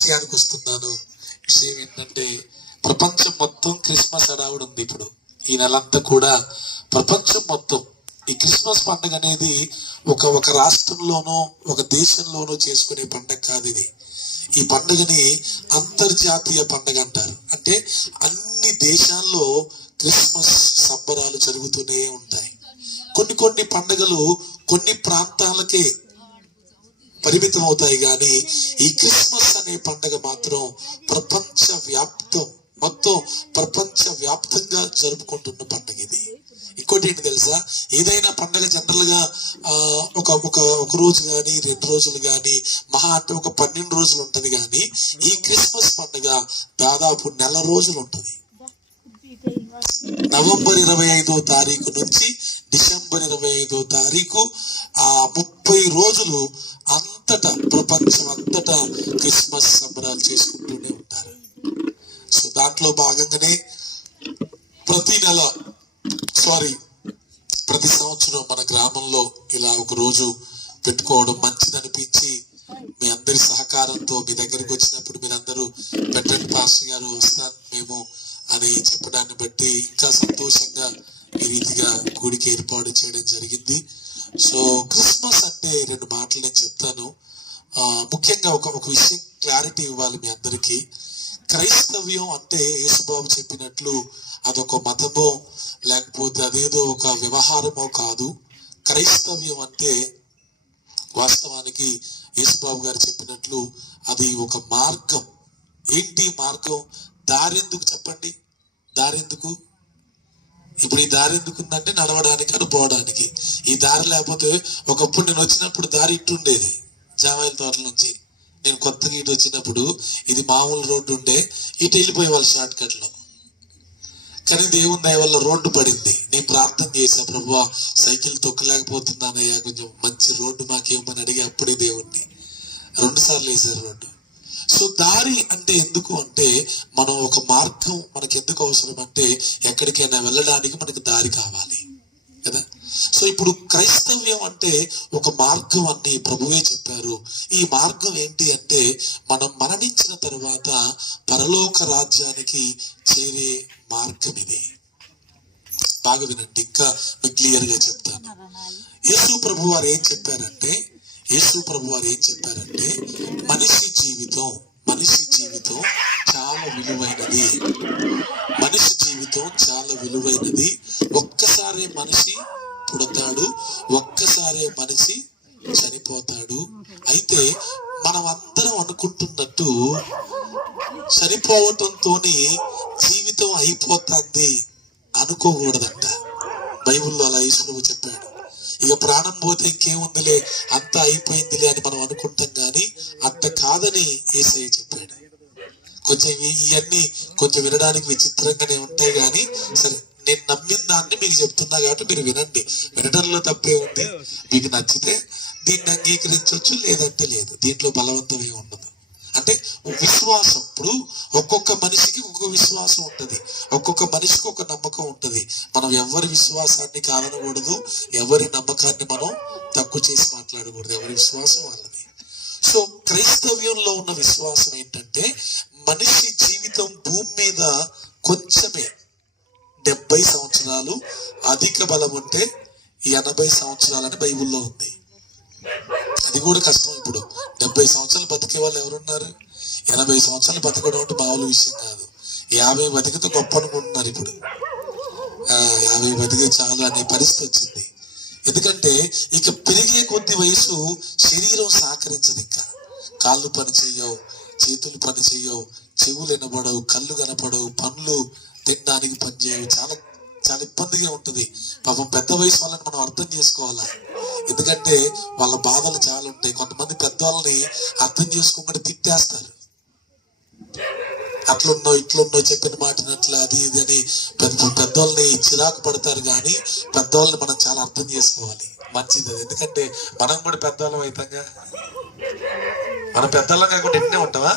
విషయానికి వస్తున్నాను. విషయం ఏంటంటే, ప్రపంచం మొత్తం క్రిస్మస్ హడావుడి ఉంది. ఇప్పుడు ఈ నెలంతా కూడా ప్రపంచం మొత్తం ఈ క్రిస్మస్ పండుగ అనేది ఒక రాష్ట్రంలోనో ఒక దేశంలోనో చేసుకునే పండుగ కాదు ఇది. ఈ పండుగని అంతర్జాతీయ పండుగ అంటారు. అంటే అన్ని దేశాల్లో క్రిస్మస్ సంబరాలు జరుగుతూనే ఉంటాయి. కొన్ని పండుగలు కొన్ని ప్రాంతాలకే పరిమితం అవుతాయి, కానీ ఈ క్రిస్మస్ అనే పండుగ మాత్రం ప్రపంచ వ్యాప్తంగా జరుపుకుంటున్న పండుగ ఇది. ఇంకోటి ఏంటి తెలుసా, ఏదైనా పండుగ జనరల్ గా ఒక రోజు కానీ 2 రోజులు కానీ మహా అంటే ఒక 12 రోజులు ఉంటది, కానీ ఈ క్రిస్మస్ పండుగ దాదాపు 1 నెల రోజులు ఉంటది. నవంబర్ 25వ తారీఖు నుంచి డిసెంబర్ 25వ తారీఖు 30 రోజులు అంతటా ప్రపంచం అంతటా క్రిస్మస్ సంబరాలు చేసుకుంటూనే ఉంటారు. సో దాంట్లో భాగంగానే ప్రతి సంవత్సరం మన గ్రామంలో ఇలా ఒక రోజు పెట్టుకోవడం మంచిది అనిపించి మీ అందరి సహకారంతో మీ దగ్గరికి వచ్చినప్పుడు మీరందరూ పెట్టండి పాస్టర్ గారు వస్తాను మేము అని చెప్పడాన్ని బట్టి ఇంకా సంతోషంగా ఈ రీతిగా కూడికి ఏర్పాటు చేయడం జరిగింది. సో క్రిస్మస్ అంటే 2 మాటలు నేను చెప్తాను. ముఖ్యంగా ఒక విషయం క్లారిటీ ఇవ్వాలి మీ అందరికీ. క్రైస్తవ్యం అంటే యేసుబాబు చెప్పినట్లు అదొక మతమో లేకపోతే అదేదో ఒక వ్యవహారమో కాదు. క్రైస్తవ్యం అంటే వాస్తవానికి యేసుబాబు గారు చెప్పినట్లు అది ఒక మార్గం. ఏంటి మార్గం? దారెందుకు చెప్పండి? దారెందుకు? ఇప్పుడు ఈ దారి ఎందుకు ఉందంటే నడవడానికి, అనుకోవడానికి. ఈ దారి లేకపోతే ఒకప్పుడు నేను వచ్చినప్పుడు దారి ఇట్టుండేది. జామాయిల తోటల నుంచి నేను కొత్తగా ఇటు వచ్చినప్పుడు ఇది మామూలు రోడ్డు ఉండే, ఇటు వెళ్ళిపోయే వాళ్ళు షార్ట్ కట్ లో. కానీ దేవుని దయ వల్ల రోడ్డు పడింది. నేను ప్రార్థన చేశా, ప్రభువా సైకిల్ తొక్కలేకపోతున్నానయ్యా, కొంచెం మంచి రోడ్డు మాకేమని అడిగి అప్పుడే దేవుణ్ణి 2 సార్లు వేశారు రోడ్డు. సో దారి అంటే ఎందుకు అంటే మనం ఒక మార్గం మనకి ఎందుకు అవసరం అంటే ఎక్కడికైనా వెళ్ళడానికి మనకి దారి కావాలి కదా. సో ఇప్పుడు క్రైస్తవ్యం అంటే ఒక మార్గం అని ప్రభువే చెప్పారు. ఈ మార్గం ఏంటి అంటే మనం మరణించిన తరువాత పరలోక రాజ్యానికి చేరే మార్గం ఇది. బాగా వినండి, ఇంకా క్లియర్ గా చెప్తాను. యేసు ప్రభు వారు ఏం చెప్పారంటే మనిషి జీవితం చాలా విలువైనది. మనిషి జీవితం చాలా విలువైనది. ఒక్కసారే మనిషి పుడతాడు, ఒక్కసారే మనిషి చనిపోతాడు. అయితే మనం అందరం అనుకుంటున్నట్టు చనిపోవటంతోనే జీవితం అయిపోతుంది అనుకోకూడదంట. బైబిల్లో అలా యేసు చెప్పాడు. ఇక ప్రాణం పోతే ఇంకేముందిలే, అంతా అయిపోయిందిలే అని మనం అనుకుంటాం, కానీ అంత కాదని యేసయ్య చెప్పాడు. కొంచెం ఇవన్నీ కొంచెం వినడానికి విచిత్రంగానే ఉంటాయి, కానీ సరే నేను నమ్మిన దాన్ని మీకు చెప్తున్నా కాబట్టి మీరు వినండి. వినడంలో తప్పే ఉంది. మీకు నచ్చితే దీన్ని అంగీకరించవచ్చు, లేదంటే లేదు. దీంట్లో బలవంతమే ఉండదు. అంటే విశ్వాసం, ఇప్పుడు ఒక్కొక్క మనిషికి ఒక్కొక్క విశ్వాసం ఉంటది, ఒక్కొక్క మనిషికి ఒక నమ్మకం ఉంటది. మనం ఎవరి విశ్వాసాన్ని కాదనకూడదు, ఎవరి నమ్మకాన్ని మనం తక్కువ చేసి మాట్లాడకూడదు. ఎవరి విశ్వాసం వాళ్ళది. సో క్రైస్తవ్యంలో ఉన్న విశ్వాసం ఏంటంటే మనిషి జీవితం భూమి మీద కొంచెమే 70 సంవత్సరాలు, అధిక బలం ఉంటే 80 సంవత్సరాలని బైబిల్లో ఉంది. అది కూడా కష్టం. ఇప్పుడు 70 సంవత్సరాలు బతికే వాళ్ళు ఎవరున్నారు? 80 సంవత్సరాలు బతకడం అంటే మామూలు విషయం కాదు. 50 బతికితే గొప్ప అనుకుంటున్నారు. ఇప్పుడు 50 బతికే చాలు అనే పరిస్థితి వచ్చింది. ఎందుకంటే ఇక పెరిగే కొద్ది వయసు శరీరం సహకరించదు. ఇంకా కాళ్ళు పని చెయ్యవు, చేతులు పని చెయ్యవు, చెవులు వినబడవు, కళ్ళు కనపడవు, పనులు తినడానికి పని చేయవు. చాలా చాలా ఇబ్బందిగా ఉంటుంది. పాపం పెద్ద వయసు వాళ్ళని మనం అర్థం చేసుకోవాలా, ఎందుకంటే వాళ్ళ బాధలు చాలా ఉంటాయి. కొంతమంది పెద్దవాళ్ళని అర్థం చేసుకోకుండా తిట్టేస్తారు. అట్లున్నో ఇట్లున్నో చెప్పిన మాటినట్లు అది ఇది అని పెద్దవాళ్ళని చిరాకు పడతారు. కానీ పెద్దవాళ్ళని మనం చాలా అర్థం చేసుకోవాలి, మంచిది అది. ఎందుకంటే మనం కూడా పెద్దవాళ్ళం అవుతాంగా. మనం పెద్దవాళ్ళం కాకుండా ఎన్నే ఉంటావా,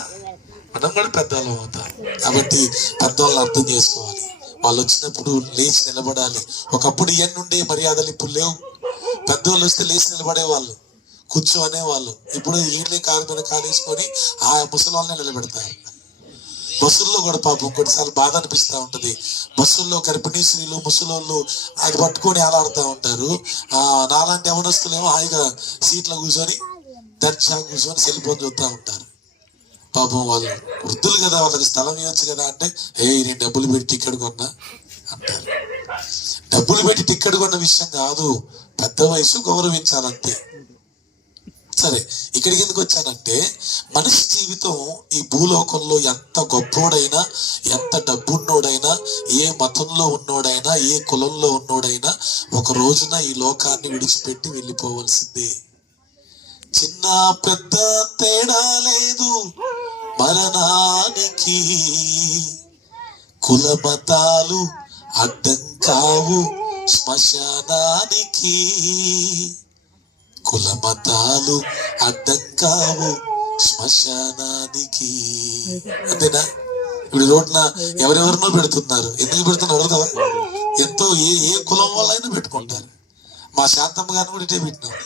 మనం కూడా పెద్దవాళ్ళం అవుతాం. కాబట్టి పెద్దవాళ్ళని అర్థం చేసుకోవాలి. వాళ్ళు వచ్చినప్పుడు లేచి నిలబడాలి. ఒకప్పుడు ఇవన్నీ ఉండే మర్యాదలు ఇప్పుడు లేవు. పెద్దవాళ్ళు వస్తే లేచి నిలబడేవాళ్ళు. కూర్చోనే వాళ్ళు. ఇప్పుడు వీళ్ళే కాలు మీద కాలేసుకొని ఆ ముసలి వాళ్ళనే నిలబెడతారు. బస్సుల్లో కూడా పాపం కొన్నిసార్లు బాధ అనిపిస్తూ ఉంటది. బస్సుల్లో గర్భిణీ స్త్రీలు ముసలోళ్ళు అది పట్టుకొని ఆలాడుతూ ఉంటారు. నాలాంటి యవనస్తులేమో హాయిగా సీట్లో కూర్చొని దర్శా కూర్చొని సెల్ ఫోన్ చూస్తూ ఉంటారు. పాపం వాళ్ళు వృద్ధులు కదా, వాళ్ళకి స్థలం ఇవ్వచ్చు కదా అంటే, నేను డబ్బులు పెట్టి టికెట్ కొన్నా అంటారు. డబ్బులు పెట్టి టికెట్ కొన్న విషయం కాదు, పెద్ద వయసు గౌరవించాలంతే. సరే, ఇక్కడికి ఎందుకు వచ్చానంటే, మనిషి జీవితం ఈ భూలోకంలో ఎంత గొప్పోడైనా, ఎంత డబ్బున్నోడైనా, ఏ మతంలో ఉన్నోడైనా, ఏ కులంలో ఉన్నోడైనా ఒక రోజున ఈ లోకాన్ని విడిచిపెట్టి వెళ్ళిపోవలసిందే. చిన్న పెద్ద తేడా లేదు మరణానికి, కుల మతాలు అడ్డం కావు శ్మశానానికి, కుల మతాలు అడ్డం కావు శ్మశానానికి. అంతేనా? ఇప్పుడు రోడ్న ఎవరెవరినో పెడుతున్నారు. ఎందుకు పెడుతున్నారు అడుగుతావా? ఎంతో ఏ కులం వాళ్ళైనా పెట్టుకుంటారు. మా శాంతమ్మ గారిని కూడా ఇటే పెట్టినాం.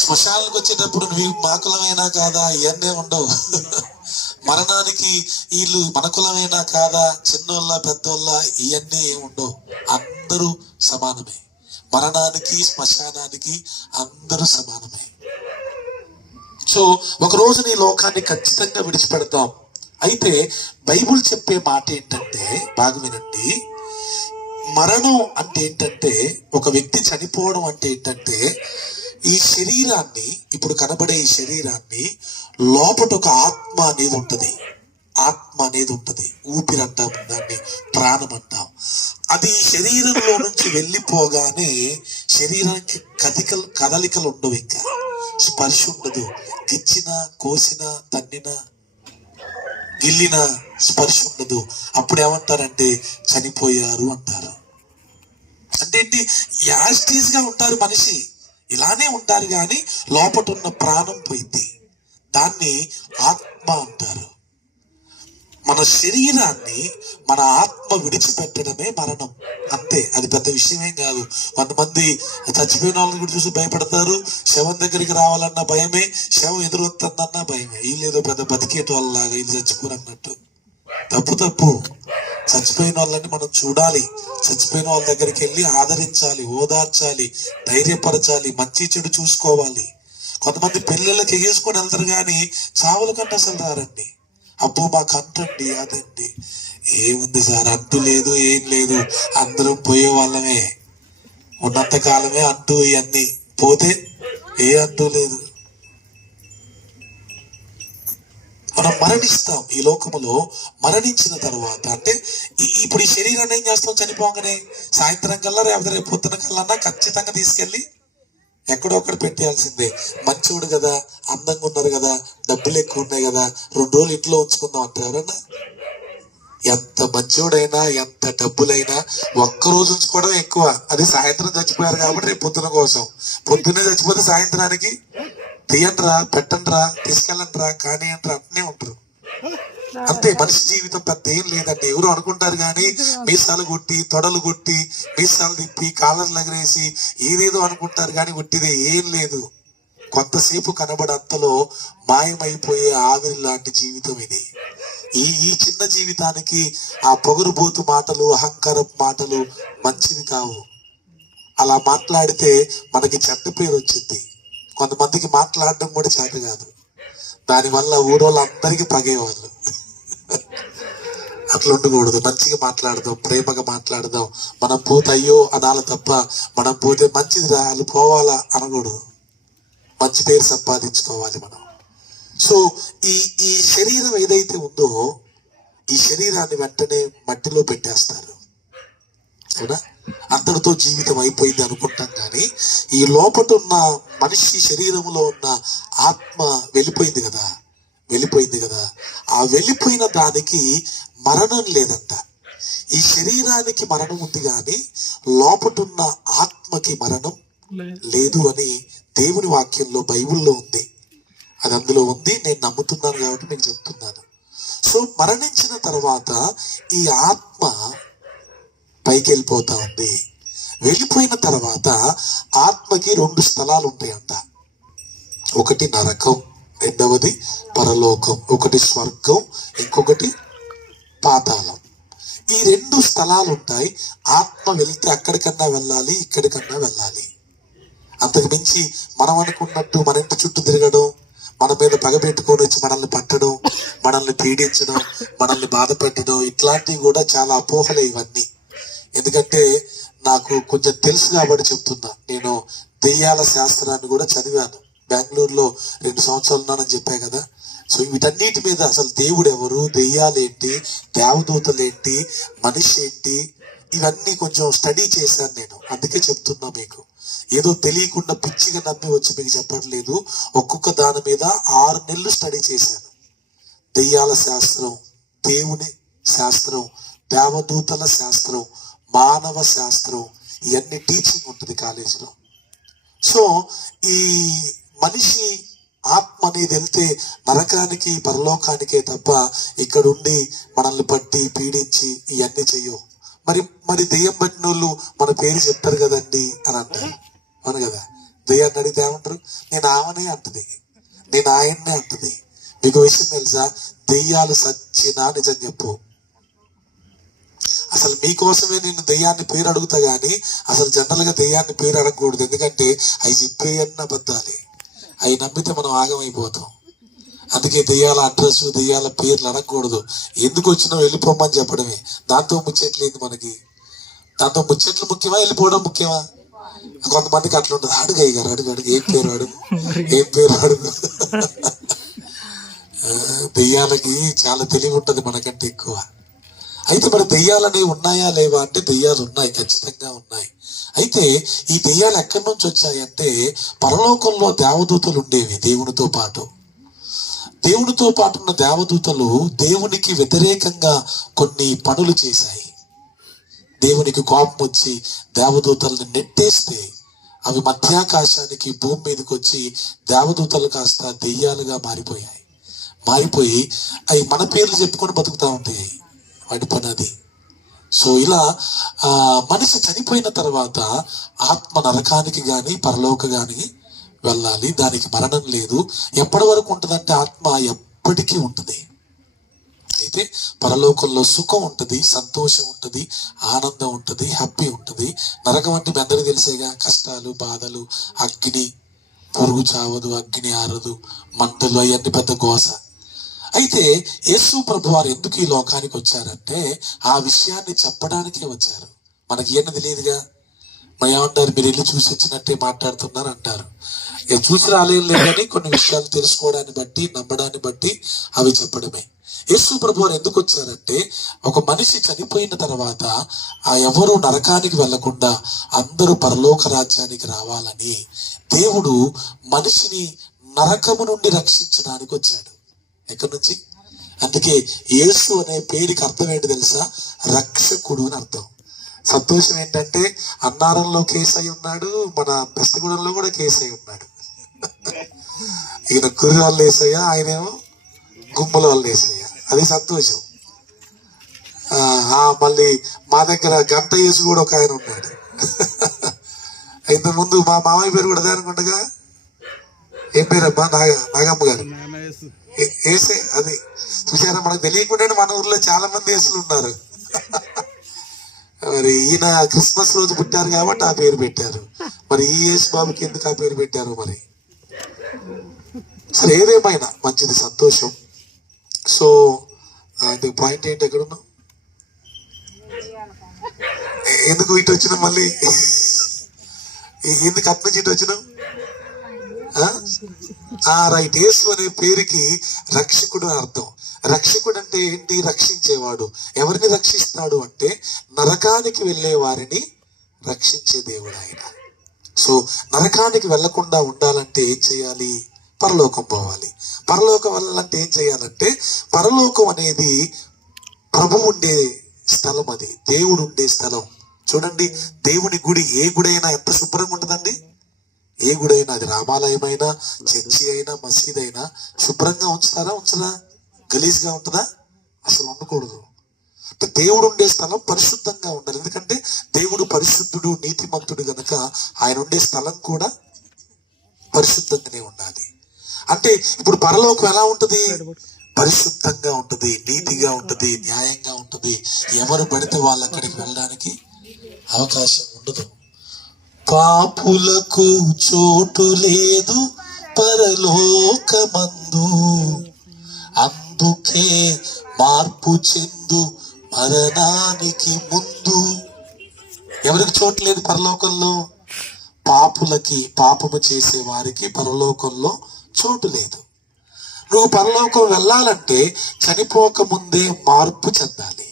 శ్మశానానికి వచ్చేటప్పుడు నువ్వు మా కులమైనా కాదా ఇవన్నీ ఉండవు. మరణానికి వీళ్ళు మన కులమైనా కాదా, చిన్నోళ్ళ పెద్దోళ్ళ ఇవన్నీ ఏమి ఉండవు. అందరూ సమానమే. మరణానికి శ్మశానానికి అందరూ సమానమే. సో ఒక రోజు నీ లోకాన్ని ఖచ్చితంగా విడిచిపెడతాం. అయితే బైబుల్ చెప్పే మాట ఏంటంటే, బాగా వినండి, మరణం అంటే ఏంటంటే, ఒక వ్యక్తి చనిపోవడం అంటే ఏంటంటే, ఈ శరీరాన్ని, ఇప్పుడు కనబడే ఈ శరీరాన్ని లోపట ఒక ఆత్మ అనేది ఉంటది. ఆత్మ అనేది ఉంటది. ఊపిరి అంటాం, దాన్ని ప్రాణం అంటాం. అది శరీరంలో నుంచి వెళ్ళిపోగానే శరీరానికి కదలికలు ఉండవు, ఇంకా స్పర్శ ఉండదు. గిచ్చిన, కోసిన, తన్నిన, గిల్లిన స్పర్శ ఉండదు. అప్పుడు ఏమంటారంటే చనిపోయారు అంటారు. అంటే ఏంటి? యాస్టీస్ గా ఉంటారు, మనిషి ఇలానే ఉంటారు, కానీ లోపట ఉన్న ప్రాణం పోయింది. దాన్ని ఆత్మ అంటారు. మన శరీరాన్ని మన ఆత్మ విడిచిపెట్టడమే మరణం, అంతే. అది పెద్ద విషయమేం కాదు. కొంతమంది చచ్చిపోయిన వాళ్ళని కూడా చూసి భయపడతారు. శవం దగ్గరికి రావాలన్న భయమే, శవం ఎదురొస్తుందన్నా భయమే. వీళ్ళేదో పెద్ద బతికేట వాళ్ళలాగా ఇది చచ్చిపోరన్నట్టు. తప్పు. చచ్చిపోయిన వాళ్ళని మనం చూడాలి. చచ్చిపోయిన వాళ్ళ దగ్గరికి వెళ్ళి ఆదరించాలి, ఓదార్చాలి, ధైర్యపరచాలి, మంచి చెడు చూసుకోవాలి. కొంతమంది పెళ్ళిళ్ళకి ఎగేసుకొని వెళ్తారు, కానీ చావుల కంటే అసలు రారండి. అబ్బో మాకు అంతండి, అదండి. ఏముంది సార్, అంటూ లేదు, ఏం లేదు, అందరం పోయే వాళ్ళమే. ఉన్నంత కాలమే అంటూ ఇవన్నీ, పోతే ఏ అంటూ లేదు. మనం మరణిస్తాం. ఈ లోకములో మరణించిన తర్వాత, అంటే ఇప్పుడు ఈ శరీరాన్ని ఏం చేస్తాం? చనిపోగానే సాయంత్రం కల్లా రేపు పొద్దున కల్లా ఖచ్చితంగా తీసుకెళ్ళి ఎక్కడో ఒక్కడ పెట్టేయాల్సిందే. మంచోడు కదా, అందంగా ఉన్నారు కదా, డబ్బులు ఎక్కువ ఉన్నాయి కదా, 2 రోజులు ఇంట్లో ఉంచుకుందాం అంటారు ఎవరన్నా? ఎంత మంచోడైనా, ఎంత డబ్బులైనా ఒక్కరోజు ఉంచుకోవడం ఎక్కువ. అది సాయంత్రం చచ్చిపోయారు కాబట్టి రేపు పొద్దున కోసం. పొద్దున్నే చచ్చిపోతే సాయంత్రానికి తీయండిరా, పెట్టండిరా, తీసుకెళ్ళండిరా, కానీ అంటారు, అట్నే ఉంటారు. అంతే. మనిషి జీవితం పెద్ద ఏం లేదండి. ఎవరు అనుకుంటారు కానీ మీసాలు కొట్టి, తొడలు కొట్టి, మీసాలు తిప్పి, కాలర్లు ఎగరేసి ఏదేదో అనుకుంటారు, కానీ ఒట్టిదే ఏం లేదు. కొంతసేపు కనబడంతలో మాయమైపోయే ఆవిరి లాంటి జీవితం ఇది. ఈ చిన్న జీవితానికి ఆ పొగరుబోతు మాటలు, అహంకారపు మాటలు మంచిది కావు. అలా మాట్లాడితే మనకి చెడ్డ పేరు వచ్చింది. కొంతమందికి మాట్లాడడం కూడా చేత కాదు. దానివల్ల ఊరోళ్ళందరికీ పగేవాళ్ళు. అట్లా ఉండకూడదు. మంచిగా మాట్లాడదాం, ప్రేమగా మాట్లాడదాం. మనం పోతే అయ్యో అనాలి తప్ప, మనం పోతే మంచిది రా, వాళ్ళు పోవాలా అనకూడదు. మంచి పేరు సంపాదించుకోవాలి మనం. సో ఈ శరీరం ఏదైతే ఉందో, ఈ శరీరాన్ని వెంటనే మట్టిలో పెట్టేస్తారు, అవునా? అందరితో జీవితం అయిపోయింది అనుకుంటాం, కానీ ఈ లోపట ఉన్న మనిషి శరీరంలో ఉన్న ఆత్మ వెళ్ళిపోయింది కదా. ఆ వెళ్ళిపోయిన దానికి మరణం లేదంట. ఈ శరీరానికి మరణం ఉంది, కానీ లోపటున్న ఆత్మకి మరణం లేదు అని దేవుని వాక్యంలో, బైబిల్లో ఉంది. అది అందులో ఉంది. నేను నమ్ముతున్నాను కాబట్టి నేను చెప్తున్నాను. సో మరణించిన తర్వాత ఈ ఆత్మ పైకి వెళ్ళిపోతా ఉంది. వెళ్ళిపోయిన తర్వాత ఆత్మకి 2 స్థలాలు ఉంటాయంట. ఒకటి నరకం, రెండవది పరలోకం. ఒకటి స్వర్గం, ఇంకొకటి పాతాళం. ఈ 2 స్థలాలు ఉంటాయి. ఆత్మ వెళ్తే అక్కడికన్నా వెళ్ళాలి, ఇక్కడికన్నా వెళ్ళాలి. అంతకు మించి మనం అనుకున్నట్టు మన ఇంటి చుట్టూ తిరగడం, మన మీద పగబెట్టుకొని వచ్చి మనల్ని పట్టడం, మనల్ని పీడించడం, మనల్ని బాధ పెట్టడం, ఇట్లాంటివి కూడా చాలా అపోహలే ఇవన్నీ. ఎందుకంటే నాకు కొంచెం తెలుసు కాబట్టి చెప్తున్నా. నేను దెయ్యాల శాస్త్రాన్ని కూడా చదివాను. బెంగళూరులో 2 సంవత్సరాలు ఉన్నానని చెప్పా కదా. సో వీటన్నిటి మీద అసలు దేవుడు ఎవరు, దెయ్యాలేంటి, దేవదూతలేంటి, మనిషి ఏంటి, ఇవన్నీ కొంచెం స్టడీ చేశాను నేను. అందుకే చెప్తున్నా మీకు. ఏదో తెలియకుండా పిచ్చిగా నమ్మి వచ్చి మీకు చెప్పట్లేదు. ఒక్కొక్క దాని మీద 6 నెలలు స్టడీ చేశాను. దెయ్యాల శాస్త్రం, దేవుని శాస్త్రం, దేవదూతల శాస్త్రం, మానవ శాస్త్రం, ఇవన్నీ టీచింగ్ ఉంటుంది కాలేజీలో. సో ఈ మనిషి ఆత్మ అనేది వెళ్తే నరకానికి పరలోకానికే తప్ప ఇక్కడుండి మనల్ని పట్టి పీడించి ఇవన్నీ చెయ్యవు. మరి దెయ్యం పట్టిన వాళ్ళు మన పేరు చెప్తారు కదండి అని అంటారు. అవును కదా. దెయ్యాన్ని అడిగితే ఏమంటారు? నేను ఆమెనే అంటది, నేను ఆయన్నే అంటది. మీకు విషయం తెలుసా? దెయ్యాలు సచ్చినా నిజం చెప్పు. అసలు మీకోసమే నేను దెయ్యాన్ని పేరు అడుగుతా గానీ అసలు జనరల్ గా దెయ్యాన్ని పేరు అడగకూడదు. ఎందుకంటే అవి చెప్పేయన్న అబద్ధాలే. అవి నమ్మితే మనం ఆగమైపోతాం. అందుకే దెయ్యాల అడ్రస్, దెయ్యాల పేర్లు అడగకూడదు. ఎందుకు వచ్చినా వెళ్ళిపోమని చెప్పడమే. దాంతో ముచ్చట్లేదు మనకి. దాంతో ముచ్చట్లు ముఖ్యమా, వెళ్ళిపోవడం ముఖ్యమా? కొంతమందికి అట్లా ఉంటుంది. అడుగు అయ్యారు, అడుగు ఏం పేరు అడుగు. దెయ్యాలకి చాలా తెలివి ఉంటుంది మనకంటే ఎక్కువ. అయితే మరి దెయ్యాలనేవి ఉన్నాయా లేవా అంటే దెయ్యాలు ఉన్నాయి, ఖచ్చితంగా ఉన్నాయి. అయితే ఈ దెయ్యాలు ఎక్కడి నుంచి వచ్చాయంటే పరలోకంలో దేవదూతలు ఉండేవి. దేవునితో పాటు ఉన్న దేవదూతలు దేవునికి వ్యతిరేకంగా కొన్ని పనులు చేశాయి. దేవునికి కోపం వచ్చి దేవదూతల్ని నెట్టేస్తే అవి మధ్యాకాశానికి భూమి మీదకి వచ్చి దేవదూతలు కాస్త దెయ్యాలుగా మారిపోయి అవి మన పేర్లు చెప్పుకొని బతుకుతా ఉంటాయి. వాటి పని అది. సో ఇలా మనిషి చనిపోయిన తర్వాత ఆత్మ నరకానికి గాని పరలోక గాని వెళ్ళాలి. దానికి మరణం లేదు. ఎప్పటి వరకు ఉంటుందంటే ఆత్మ ఎప్పటికీ ఉంటుంది. అయితే పరలోకంలో సుఖం ఉంటుంది, సంతోషం ఉంటుంది, ఆనందం ఉంటుంది, హ్యాపీ ఉంటుంది. నరకం అంటే మీ అందరికీ తెలిసేగా. కష్టాలు, బాధలు, అగ్ని, పురుగు చావదు, అగ్ని ఆరదు, మంటలు, అవన్నీ పెద్ద గోస. అయితే యేసు ప్రభు వారు ఎందుకు ఈ లోకానికి వచ్చారంటే ఆ విషయాన్ని చెప్పడానికే వచ్చారు. మనకి ఏమన్నా తెలియదుగా. మరి ఏమంటారు? మీరు వెళ్ళి చూసి వచ్చినట్టే మాట్లాడుతున్నారు అంటారు. చూసి రాలేదు కానీ కొన్ని విషయాలు తెలుసుకోవడాన్ని బట్టి, నమ్మడాన్ని బట్టి అవి చెప్పడమే. యేసు ప్రభు వారు ఎందుకు వచ్చారంటే ఒక మనిషి చనిపోయిన తర్వాత ఎవరు నరకానికి వెళ్లకుండా అందరూ పరలోక రాజ్యానికి రావాలని దేవుడు మనిషిని నరకము నుండి రక్షించడానికి వచ్చాడు. ఎక్కడి నుంచి? అందుకే యేసు అనే పేరుకి అర్థం ఏంటి తెలుసా? రక్షకుడు అని అర్థం. సంతోషం ఏంటంటే అన్నారంలో కేసై ఉన్నాడు, మన బెస్తగూడెంలో కూడా కేసై ఉన్నాడు. ఈయన కుర్రి వాళ్ళు వేసయ్యా, ఆయనేమో గుమ్మల వాళ్ళు వేసయ్యా. అది సంతోషం. మళ్ళీ మా దగ్గర గంట యేసు కూడా ఒక ఆయన ఉన్నాడు. ఇంత ముందు మా మామయ్య పేరు కూడా అదే అనుకుంటగా. ఏం పేరబ్బా? నాగమ్మ గారు ఏసే. అది చూసారా, మనకు తెలియకుండానే మన ఊర్లో చాలా మంది యేసులు ఉన్నారు. మరి ఈయన క్రిస్మస్ రోజు పుట్టారు కాబట్టి ఆ పేరు పెట్టారు. మరి ఈ యేసు బాబుకి ఎందుకు ఆ పేరు పెట్టారు మరి? సరే, ఏదేమైనా మంచిది, సంతోషం. సో పాయింట్ ఏంటి? ఎక్కడున్నావు? ఎందుకు ఇటు వచ్చినావు? మళ్ళీ ఎందుకు అటు నుంచి ఇటు వచ్చినావు? రైట్. యేసు అనే పేరుకి రక్షకుడు అని అర్థం. రక్షకుడు అంటే ఏంటి? రక్షించేవాడు. ఎవరిని రక్షిస్తాడు అంటే నరకానికి వెళ్ళే వారిని రక్షించే దేవుడు ఆయన. సో నరకానికి వెళ్లకుండా ఉండాలంటే ఏం చేయాలి? పరలోకం పోవాలి. పరలోకం వెళ్ళాలంటే ఏం చేయాలంటే పరలోకం అనేది ప్రభు ఉండే స్థలం, అది దేవుడు ఉండే స్థలం. చూడండి, దేవుని గుడి, ఏ గుడి అయినా ఎంత శుభ్రంగా ఉంటుందండి. ఏ గుడైనా, అది రామాలయమైనా, చర్చి అయినా, మసీద్ అయినా శుభ్రంగా ఉంచుతారా? ఉంచరా? గలీజ్గా ఉంటుందా? అసలు ఉండకూడదు. దేవుడు ఉండే స్థలం పరిశుద్ధంగా ఉండాలి. ఎందుకంటే దేవుడు పరిశుద్ధుడు, నీతిమంతుడు గనుక ఆయన ఉండే స్థలం కూడా పరిశుద్ధంగానే ఉండాలి. అంటే ఇప్పుడు పరలోకం ఎలా ఉంటది? పరిశుద్ధంగా ఉంటది, నీతిగా ఉంటది, న్యాయంగా ఉంటది. ఎవరు పడితే వాళ్ళు అక్కడికి వెళ్ళడానికి అవకాశం ఉండదు. పాపులకు చోటు లేదు పరలోకమందు, అందుకే మార్పు చెందు మరణానికి ముందు. ఎవరికి చోటు లేదు పరలోకంలో? పాపులకి, పాపము చేసే వారికి పరలోకంలో చోటు లేదు. నువ్వు పరలోకం వెళ్ళాలంటే చనిపోక ముందే మార్పు చెందాలి.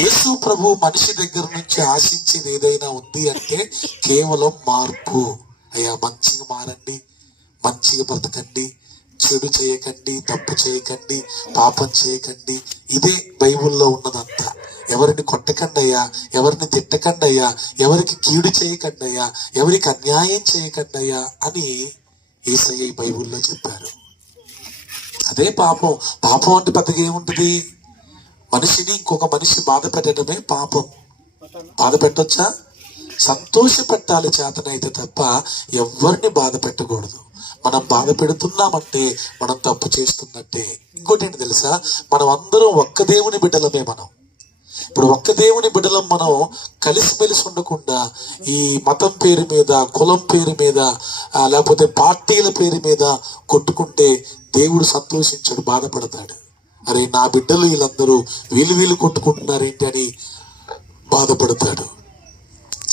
యేసు ప్రభు మనిషి దగ్గర నుంచి ఆశించేది ఏదైనా ఉంది అంటే కేవలం మార్పు. అయ్యా మంచిగా మారండి, మంచిగా బ్రతకండి, చెడు చేయకండి, తప్పు చేయకండి, పాపం చేయకండి. ఇదే బైబిల్లో ఉన్నదంతా. ఎవరిని కొట్టకండి అయ్యా, ఎవరిని తిట్టకండి అయ్యా, ఎవరికి కీడు చేయకండి అయ్యా, ఎవరికి అన్యాయం చేయకండి అయ్యా అని యేసయ్య ఈ బైబిల్లో చెప్పారు. అదే పాపం. పాపం అంటే పెద్దగా ఏముంటది? మనిషిని ఇంకొక మనిషి బాధ పెట్టడమే పాపం. బాధ పెట్టొచ్చా? సంతోష పెట్టాలి చేతనైతే తప్ప ఎవరిని బాధ పెట్టకూడదు. మనం బాధ పెడుతున్నామంటే మనం తప్పు చేస్తున్నట్టే. ఇంకోటి ఏంటి తెలుసా? మనం అందరం ఒక్క దేవుని బిడ్డలమే. మనం ఇప్పుడు ఒక్క దేవుని బిడ్డలం. మనం కలిసిమెలిసి ఉండకుండా ఈ మతం పేరు మీద, కులం పేరు మీద, లేకపోతే పార్టీల పేరు మీద కొట్టుకుంటే దేవుడు సంతోషించడు, బాధపడతాడు. అరే నా బిడ్డలు వీళ్ళందరూ వీళ్ళు కొట్టుకుంటున్నారేంటి అని బాధపడతాడు.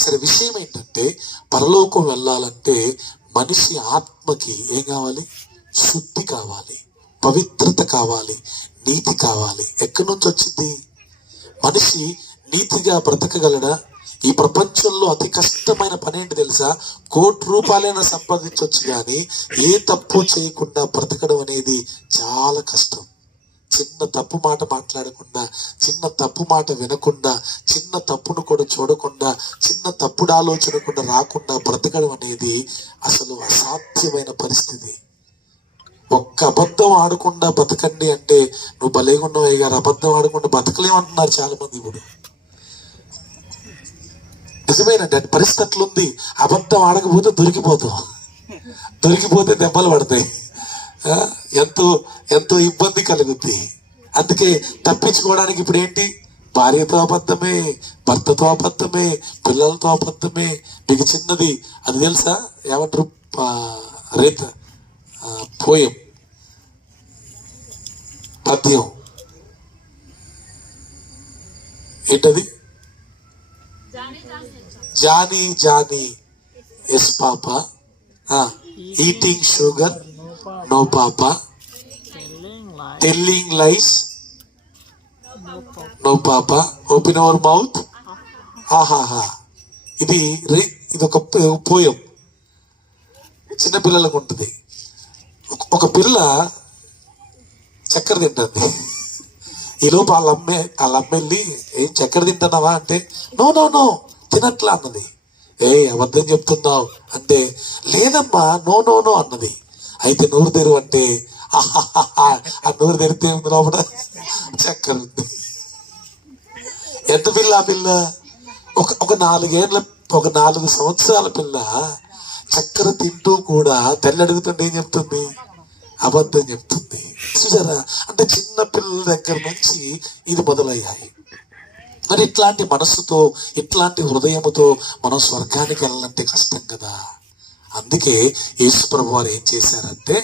సరే, విషయం ఏంటంటే పరలోకం వెళ్ళాలంటే మనిషి ఆత్మకి ఏం కావాలి? శుద్ధి కావాలి, పవిత్రత కావాలి, నీతి కావాలి. ఎక్కడి నుంచి వచ్చింది? మనిషి నీతిగా బ్రతకగలడా? ఈ ప్రపంచంలో అతి కష్టమైన పని ఏంటి తెలుసా? ₹1,00,00,000 సంపాదించవచ్చు కానీ ఏ తప్పు చేయకుండా బ్రతకడం అనేది చాలా కష్టం. చిన్న తప్పు మాట మాట్లాడకుండా, చిన్న తప్పు మాట వినకుండా, చిన్న తప్పును కూడా చూడకుండా, చిన్న తప్పుడు ఆలోచన కూడా రాకుండా బ్రతకడం అనేది అసలు అసాధ్యమైన పరిస్థితి. ఒక్క అబద్ధం ఆడకుండా బతకండి అంటే నువ్వు భలేగా ఉన్నావు గారు, అబద్ధం ఆడకుండా బతకలేమంటున్నారు చాలా మంది. ఇప్పుడు నిజమేనండి, అది పరిస్థితులు ఉంది. అబద్ధం ఆడకపోతే దొరికిపోతే దెబ్బలు పడతాయి, ఎంతో ఎంతో ఇబ్బంది కలుగుద్ది. అందుకే తప్పించుకోవడానికి ఇప్పుడు ఏంటి? భార్యతో అబద్ధమే, భర్తతో అబద్ధమే, పిల్లలతో అబద్ధమే. మీకు చిన్నది అది తెలుసా? ఏమంటారు? పోయం, పద్యం ఏంటది? Johny Johny yes papa, eating sugar no papa, telling lies no papa, open our mouth. ఆహాహా, ఇది ఒక పోయం, చిన్నపిల్లలకు ఉంటుంది. ఒక పిల్ల చక్కెర తింటుంది. ఈలోపు వాళ్ళ అమ్మెళ్ళి ఏం చక్కెర తింటున్నావా అంటే నో నో నో తినట్లా అన్నది. అబద్ధం చెప్తున్నావు అంటే లేదమ్మా నో నో నో అన్నది. అయితే నోరు తెరువు అంటే ఆ నోరు తెరితే ఉంది లోపల చక్కెర ఉంది. ఎంత పిల్ల ఆ పిల్ల? ఒక 4 సంవత్సరాల పిల్ల చక్కెర తింటూ కూడా తల్లి అడుగుతుంటే ఏం చెప్తుంది? అబద్ధం చెప్తుంది. చూసారా? అంటే చిన్న పిల్లల దగ్గర నుంచి ఇది మొదలయ్యాయి. మరి ఇట్లాంటి మనస్సుతో, ఇట్లాంటి హృదయముతో మనం స్వర్గానికి వెళ్ళాలంటే కష్టం కదా. అందుకే యేసు ప్రభు వారు ఏం చేశారంటే,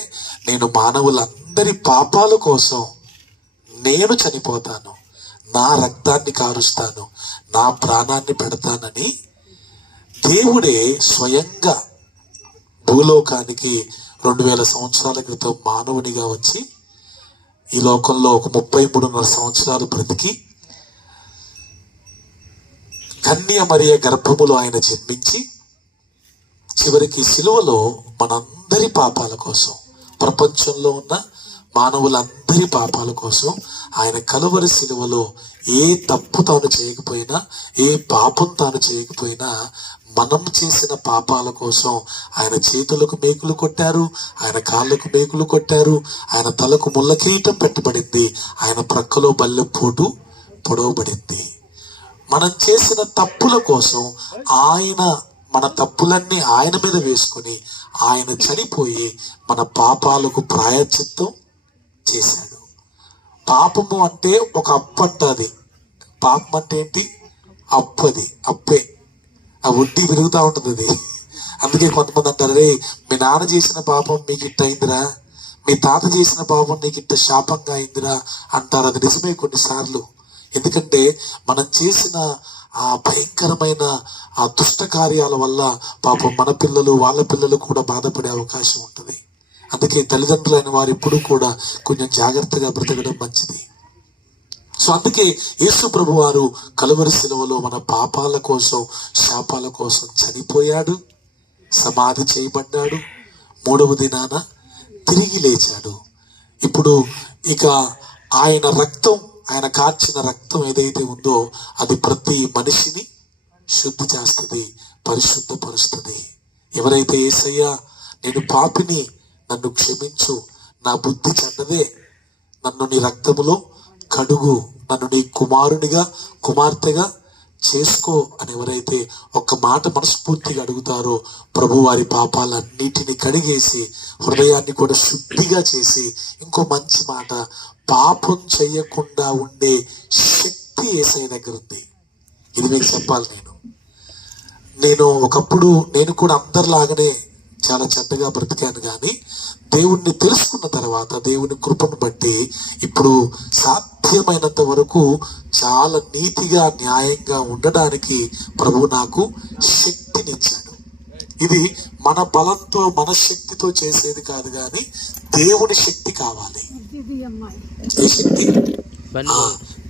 నేను మానవులందరి పాపాల కోసం నేను చనిపోతాను, నా రక్తాన్ని కారుస్తాను, నా ప్రాణాన్ని పెడతానని దేవుడే స్వయంగా భూలోకానికి 2000 సంవత్సరాల క్రితం మానవునిగా వచ్చి ఈ లోకంలో ఒక 33.5 సంవత్సరాలు బ్రతికి కన్య మరియ గర్భములో ఆయన జన్మించి చివరికి సిలువలో మనందరి పాపాల కోసం, ప్రపంచంలో ఉన్న మానవులందరి పాపాల కోసం ఆయన కలువరి సిలువలో ఏ తప్పు తాను చేయకపోయినా, ఏ పాపం తాను చేయకపోయినా మనం చేసిన పాపాల కోసం ఆయన చేతులకు మేకులు కొట్టారు, ఆయన కాళ్ళకు మేకులు కొట్టారు, ఆయన తలకు ముళ్ళ కిరీటం పెట్టబడింది, ఆయన ప్రక్కలో బల్లెపోటు పొడవబడింది. మనం చేసిన తప్పుల కోసం ఆయన మన తప్పులన్నీ ఆయన మీద వేసుకుని ఆయన చనిపోయి మన పాపాలకు ప్రాయశ్చిత్తం చేశాడు. పాపము అంటే ఒక అప్పు అంటది. పాపం అంటే ఏంటి? అప్పది, అప్పే. ఆ వడ్డీ పెరుగుతూ ఉంటుంది అది. అందుకే కొంతమంది అంటారు, రే మీ నాన్న చేసిన పాపం మీకు ఇట్ట అయిందిరా, మీ తాత చేసిన పాపం నీకు ఇట్ట శాపంగా అయిందిరా అంటారు. అది నిజమే కొన్నిసార్లు. ఎందుకంటే మనం చేసిన ఆ భయంకరమైన ఆ దుష్ట కార్యాల వల్ల పాపం మన పిల్లలు వాళ్ళ పిల్లలు కూడా బాధపడే అవకాశం ఉంటుంది. అందుకే తల్లిదండ్రులైన వారు ఎప్పుడూ కూడా కొంచెం జాగ్రత్తగా బ్రతకడం మంచిది. సో అందుకే యేసు ప్రభు వారు కలువరి శిలువలో మన పాపాల కోసం శాపాల కోసం చనిపోయాడు, సమాధి చేయబడ్డాడు, 3వ దినాన తిరిగి లేచాడు. ఇప్పుడు ఇక ఆయన రక్తం, ఆయన కార్చిన రక్తం ఏదైతే ఉందో అది ప్రతి మనిషిని శుద్ధి చేస్తుంది, పరిశుద్ధపరుస్తుంది. ఎవరైతే యేసయ్యా నేను పాపిని, నన్ను క్షమించు, నా బుద్ధి చెడ్డదే, నన్ను నీ రక్తములో కడుగు, నన్ను నీ కుమారునిగా కుమార్తెగా చేసుకో అని ఎవరైతే ఒక్క మాట మనస్ఫూర్తిగా అడుగుతారో ప్రభు వారి పాపాలన్నిటిని కడిగేసి హృదయాన్ని కూడా శుద్ధిగా చేసి, ఇంకో మంచి మాట, పాపం చెయ్యకుండా ఉండే శక్తి యేసయ్య దగ్గర ఉంది. ఇది మీకు చెప్పాలి. నేను ఒకప్పుడు నేను కూడా అందరిలాగానే చాలా చెడ్డగా బ్రతికాను, కానీ దేవుణ్ణి తెలుసుకున్న తర్వాత దేవుని కృపను బట్టి ఇప్పుడు సాధ్యమైనంత వరకు చాలా నీతిగా న్యాయంగా ఉండడానికి ప్రభు నాకు శక్తినిచ్చాడు. ఇది మన బలంతో మన శక్తితో చేసేది కాదు, కానీ దేవుని శక్తి కావాలి. ఏ శక్తి?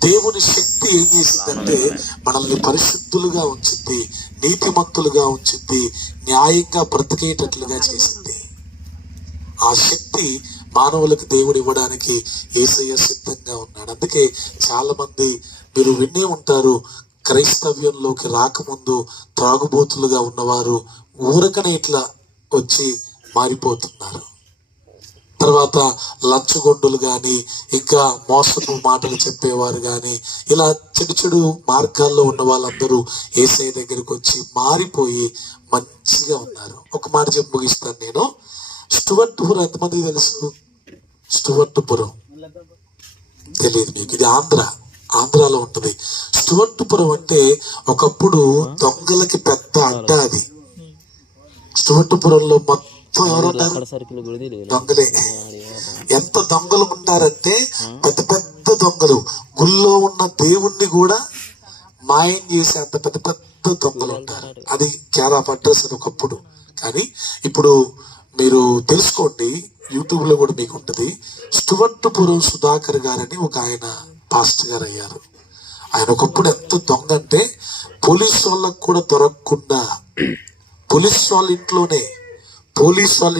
దేవుని శక్తి ఏం చేసిందంటే మనల్ని పరిశుద్ధులుగా ఉంచింది, నీతిమంతులుగా ఉంచింది, న్యాయంగా బ్రతికేటట్లుగా చేసింది. ఆ శక్తి మానవులకు దేవుడు ఇవ్వడానికి యేసయ్య సిద్ధంగా ఉన్నాడు. అందుకే చాలా మంది మీరు వినే ఉంటారు, క్రైస్తవ్యంలోకి రాకముందు త్రాగుబోతులుగా ఉన్నవారు ఊరకనే ఇట్లా వచ్చి మారిపోతున్నారు. తర్వాత లంచగొండులు కానీ, ఇంకా మోసపు మాటలు చెప్పేవారు కానీ, ఇలా చెడు చెడు మార్గాల్లో ఉన్న వాళ్ళందరూ యేసయ్య దగ్గరికి వచ్చి మారిపోయి మంచిగా ఉన్నారు. ఒక మాట చెప్పి ముగిస్తాను నేను. స్టువర్ట్పురం ఎంతమందికి తెలుసు? స్టువర్ట్పురం తెలియదు మీకు? ఇది ఆంధ్రాలో ఉంటుంది. స్టువర్ట్పురం అంటే ఒకప్పుడు దొంగలకి పెద్ద అడ్డ. అది స్టువర్ట్పురంలో మొత్తం ఎవరున్నారు? దొంగలే. ఎంత దొంగలు ఉంటారంటే పెద్ద పెద్ద దొంగలు, గుళ్ళో ఉన్న దేవుణ్ణి కూడా మాయం చేసే అంత పెద్ద పెద్ద దొంగలు ఉంటారు. అది కేర్ ఆఫ్ అడ్రస్ అని ఒకప్పుడు. కానీ ఇప్పుడు మీరు తెలుసుకోండి, యూట్యూబ్ లో కూడా మీకు ఉంటుంది. స్టువర్ట్పురం సుధాకర్ గారని ఒక ఆయన పాస్టర్ గారు అయ్యారు. ఆయన ఒకప్పుడు ఎంత దొంగ అంటే పోలీసు వాళ్ళకు కూడా దొరకకుండా పోలీసు వాళ్ళ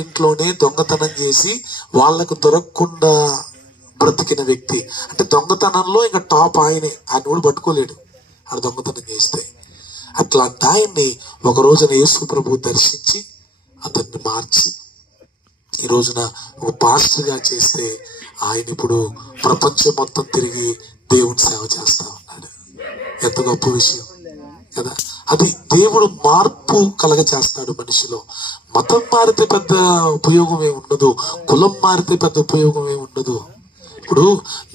ఇంట్లోనే దొంగతనం చేసి వాళ్లకు దొరకకుండా బ్రతికిన వ్యక్తి. అంటే దొంగతనంలో ఇంకా టాప్ ఆయనే, ఆయన కూడా పట్టుకోలేడు ఆయన దొంగతనం చేస్తే. అట్లాంటి ఆయన్ని ఒక రోజున యేసు ప్రభు దర్శించి అతన్ని మార్చి ఈ రోజున ఒక పాస్టర్గా చేస్తే ఆయన ఇప్పుడు ప్రపంచం మొత్తం తిరిగి దేవుని సేవ చేస్తా ఉన్నాడు. ఎంత గొప్ప విషయం కదా. అది దేవుడు మార్పు కలగ చేస్తాడు మనిషిలో. మతం మారితే పెద్ద ఉపయోగం ఏమి ఉండదు, కులం మారితే పెద్ద ఉపయోగం ఏమి ఉండదు. ఇప్పుడు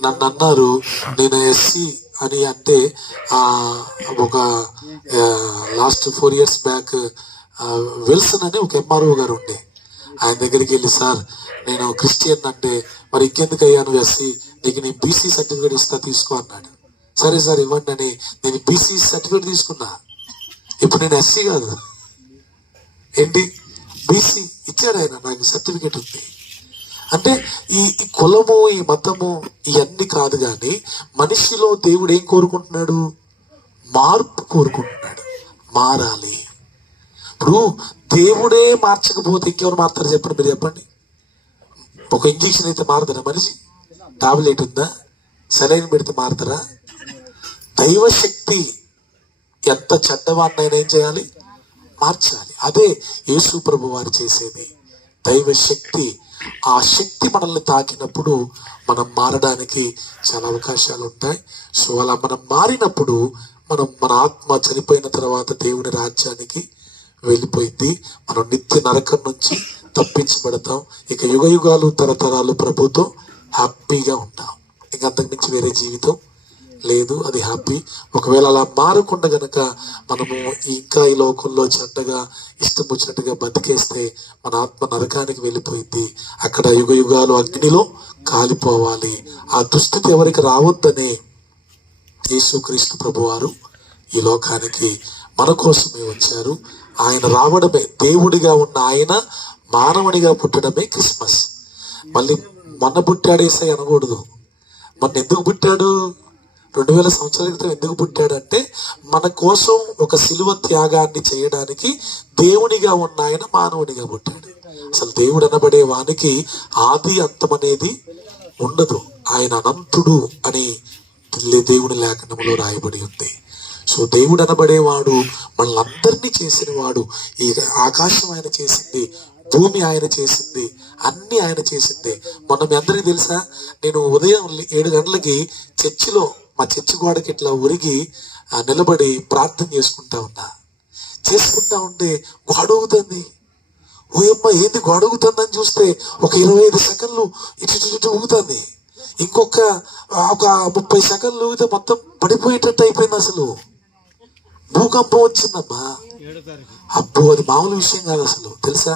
నన్ను అన్నారు నేను ఎస్సీ అని అంటే, ఒక లాస్ట్ 4 years బ్యాక్ విల్సన్ అని ఒక ఎంఆర్ఓ గారు ఉండే, ఆయన దగ్గరికి వెళ్ళి, సార్ నేను క్రిస్టియన్ అంటే, మరి ఇంకెందుకు అయ్యాను ఎస్సీ, నీకు నేను బీసీ సర్టిఫికేట్ ఇస్తా తీసుకో అన్నాడు. సరే సార్ ఇవ్వండి అని నేను బీసీ సర్టిఫికేట్ తీసుకున్నా. ఇప్పుడు నేను ఎస్సీ కాదు, ఏంటి బీసీ ఇచ్చాడు ఆయన, నాకు సర్టిఫికేట్ ఉంది. అంటే ఈ కులము ఈ మతము ఇవన్నీ కాదు, కానీ మనిషిలో దేవుడు ఏం కోరుకుంటున్నాడు? మార్పు కోరుకుంటున్నాడు. మారాలి. ఇప్పుడు దేవుడే మార్చకపోతే ఇంకెవరు మారుతారు చెప్పండి? మీరు చెప్పండి. ఒక ఇంజక్షన్ అయితే మారుతారా మనిషి? టాబ్లెట్ ఉందా? సెలైన్ పెడితే మారుతారా? దైవశక్తి ఎంత చెడ్డవాడినైనా ఏం చేయాలి? మార్చాలి. అదే యేసు ప్రభు వారు చేసేది. దైవశక్తి ఆ శక్తి మనల్ని తాకినప్పుడు మనం మారడానికి చాలా అవకాశాలు ఉంటాయి. సో అలా మనం మారినప్పుడు మన ఆత్మ చనిపోయిన తర్వాత దేవుని రాజ్యానికి వెళ్ళిపోయింది. మనం నిత్య నరకం నుంచి తప్పించబడతాం. ఇక యుగ యుగాలు తరతరాలు ప్రభుతో హ్యాపీగా ఉంటాం. ఇంక అంతకు మించి వేరే జీవితం లేదు. అది హ్యాపీ. ఒకవేళ అలా మారకుండా గనక మనము ఇంకా ఈ లోకంలో చెడ్డగా ఇష్టం వచ్చినట్టుగా బతికేస్తే మన ఆత్మ నరకానికి వెళ్ళిపోయింది. అక్కడ యుగ యుగాలు అగ్నిలో కాలిపోవాలి. ఆ దుస్థితి ఎవరికి రావద్దనే యేసుక్రీస్తు ప్రభువారు ఈ లోకానికి మన కోసమే వచ్చారు. ఆయన రావడమే, దేవుడిగా ఉన్న ఆయన మానవునిగా పుట్టడమే క్రిస్మస్. మళ్ళీ మొన్న పుట్టాడు యేసయ్య అనకూడదు. మొన్న ఎందుకు పుట్టాడు? 2000 సంవత్సరాల క్రితం ఎందుకు పుట్టాడంటే మన కోసం ఒక శిలువ త్యాగాన్ని చేయడానికి దేవునిగా ఉన్న ఆయన మానవునిగా పుట్టాడు. అసలు దేవుడు అనబడే వానికి ఆది అంతం అనేది ఉండదు. ఆయన అనంతుడు అని దేవుని లేఖనంలో రాయబడి ఉంది. సో దేవుడు అనబడేవాడు మనల్ని చేసిన వాడు. ఈ ఆకాశం ఆయన చేసింది, భూమి ఆయన చేసింది, అన్ని ఆయన చేసింది. మొన్న మీ అందరికీ తెలుసా, నేను ఉదయం 7 గంటలకి చర్చిలో మా చర్చి గోడకి ఇట్లా ఉరిగి నిలబడి ప్రార్థన చేసుకుంటా ఉంటే గొడవుతుంది. ఓయమ్మ ఏంది గొడవుతుందని చూస్తే ఒక 25 సెకండ్లు ఇటు ఊగుతుంది. ఇంకొక 30 సెకండ్లు ఊగితే మొత్తం పడిపోయేటట్టు అయిపోయింది. అసలు భూకంపం వచ్చిందమ్మా. అబ్బో, అది మామూలు విషయం కాదు అసలు, తెలుసా?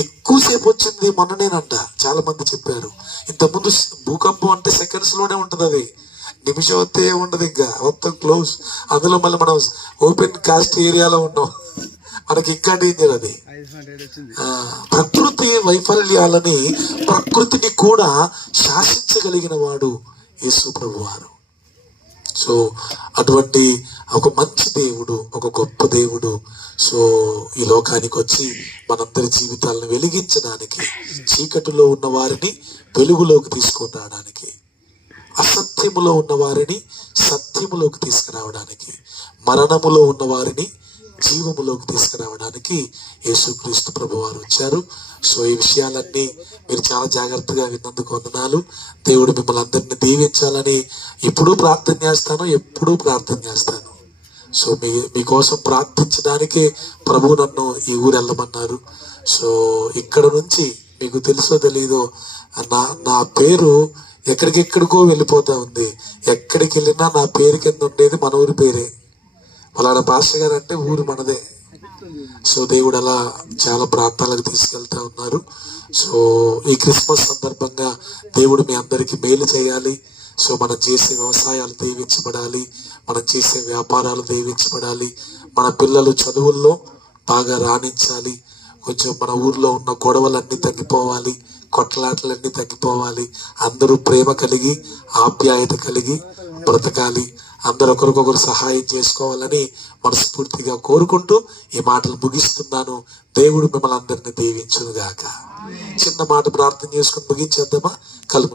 ఎక్కువసేపు వచ్చింది మొన్ననేనంట. చాలా మంది చెప్పారు. ఇంతకుముందు భూకంపం అంటే సెకండ్స్ లోనే ఉంటది, అది నిమిషం వస్తే ఉండదు, ఇంకా మొత్తం క్లోజ్. అందులో మళ్ళీ మనం ఓపెన్ కాస్ట్ ఏరియాలో ఉన్నాం, మనకి ఇంకా డేంజర్ అది. ప్రకృతి వైఫల్యాలని, ప్రకృతిని కూడా శాసించగలిగిన వాడు యేసు ప్రభువారు. సో అటువంటి ఒక మంచి దేవుడు, ఒక గొప్ప దేవుడు సో ఈ లోకానికి వచ్చి మనందరి జీవితాలను వెలిగించడానికి, చీకటిలో ఉన్న వారిని వెలుగులోకి తీసుకొని రావడానికి, అసత్యములో ఉన్న వారిని సత్యములోకి తీసుకురావడానికి, మరణములో ఉన్న వారిని జీవములోకి తీసుకురావడానికి యేసుక్రీస్తు ప్రభువారు వచ్చారు. సో ఈ విషయాలన్నీ మీరు చాలా జాగ్రత్తగా విన్నందుకు వందనాలు. దేవుడు మిమ్మల్ని అందరినీ దీవించాలని ఎప్పుడూ ప్రార్థన చేస్తాను. సో మీకోసం ప్రార్థించడానికే ప్రభు నన్ను ఈ ఊరు వెళ్ళమన్నారు. సో ఇక్కడ నుంచి మీకు తెలుసో తెలీదో నా పేరు ఎక్కడికెక్కడికో వెళ్ళిపోతా ఉంది. ఎక్కడికి వెళ్ళినా నా పేరు కింద ఉండేది మన ఊరి పేరే. వాళ్ళ పాస్టర్ గారు అంటే ఊరు మనదే. సో దేవుడు అలా చాలా ప్రాంతాలకు తీసుకెళ్తా ఉన్నారు. సో ఈ క్రిస్మస్ సందర్భంగా దేవుడు మీ అందరికీ మేలు చేయాలి. సో మనం చేసే వ్యవసాయాలు దీవించబడాలి, మనం చేసే వ్యాపారాలు దీవించబడాలి, మన పిల్లలు చదువుల్లో బాగా రాణించాలి. కొంచెం మన ఊర్లో ఉన్న గొడవలన్నీ తగ్గిపోవాలి, కొట్లాటలన్నీ తగ్గిపోవాలి. అందరూ ప్రేమ కలిగి ఆప్యాయత కలిగి బ్రతకాలి. అందరూ ఒకరికొకరు సహాయం చేసుకోవాలని మనస్ఫూర్తిగా కోరుకుంటూ ఈ మాటలు ముగిస్తున్నాను. దేవుడు మిమ్మల్ని అందరినీ దీవించును గాక. చిన్న మాట ప్రార్థన చేసుకుని ముగించేద్దామా? కలుపు